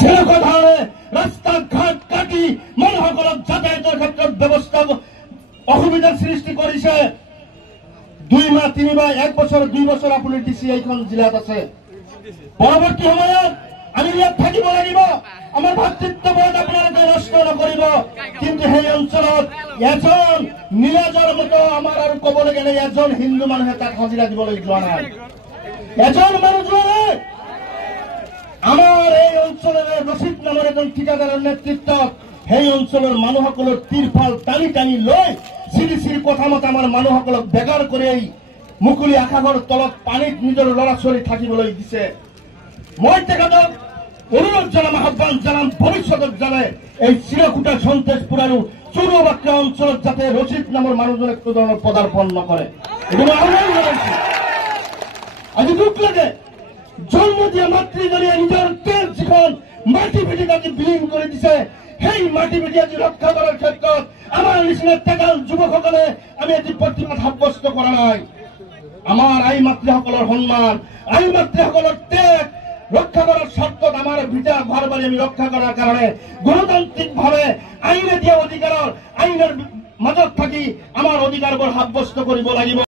যেনেকুৱা ধৰণে ৰাস্তা ঘাট কাটি মানুহসকলক যাতায়াতৰ ক্ষেত্ৰত ব্যৱস্থা অসুবিধাৰ সৃষ্টি কৰিছে। 2 মাহ 3 মাহ 1 বছৰ 2 বছৰ আপুনি ডিচি এইখন জিলাত আছে। পৰৱৰ্তী সময়ত আমি ইয়াত থাকিব লাগিব। আমাৰ ভাতৃত্ববোধ আপোনালোকে নষ্ট নকৰিব। কিন্তু সেই অঞ্চলত এজন নীলাজৰ মতো আমাৰ আৰু ক'বলৈ গ'লে এজন হিন্দু মানুহে তাক হাজিৰা দিবলৈ যোৱা নাই, এজন মানুহ যোৱা নাই। আমাৰ এই অঞ্চলেৰে ৰচিদ নামৰ এজন ঠিকাদাৰৰ নেতৃত্বত সেই অঞ্চলৰ মানুহসকলৰ তিৰপাল টানি টানি লৈ চিৰিচিৰ কথা মতে আমাৰ মানুহসকলক বেগাৰ কৰি মুকলি আকাশৰ তলত পানীত নিজৰ ল'ৰা ছোৱালী থাকিবলৈ দিছে। মই তেখেতক অনুৰোধ জনাম, আহ্বান জনাম, ভৱিষ্যতত যাতে এই চিৰকুটা সন্তেজপুৰ আৰু চৌৰবাক্য অঞ্চলত যাতে ৰচিদ নামৰ মানুহজনে কোনো ধৰণৰ পদাৰ্পণ নকৰে। এইটো আহ্বান জনাইছো। আজি দুখ লাগে, জন্ম দিয়া মাতৃজনীয়ে নিজৰ তেজ যিখন মাটি ভেটিত আজি বিলীন কৰি দিছে, সেই মাটি ভেটি আজি ৰক্ষা কৰাৰ ক্ষেত্ৰত আমাৰ নিচিনা টেকাল যুৱকসকলে আমি আজি প্ৰতিবাদ সাব্যস্ত কৰা নাই। আমাৰ আই মাতৃসকলৰ সন্মান, আই মাতৃসকলৰ তেজ ৰক্ষা কৰাৰ স্বাৰ্থত আমাৰ ভিটা ঘৰ বাৰী আমি ৰক্ষা কৰাৰ কাৰণে গণতান্ত্ৰিকভাৱে আইনে দিয়া অধিকাৰৰ আইনৰ মাজত থাকি আমাৰ অধিকাৰবোৰ সাব্যস্ত কৰিব লাগিব।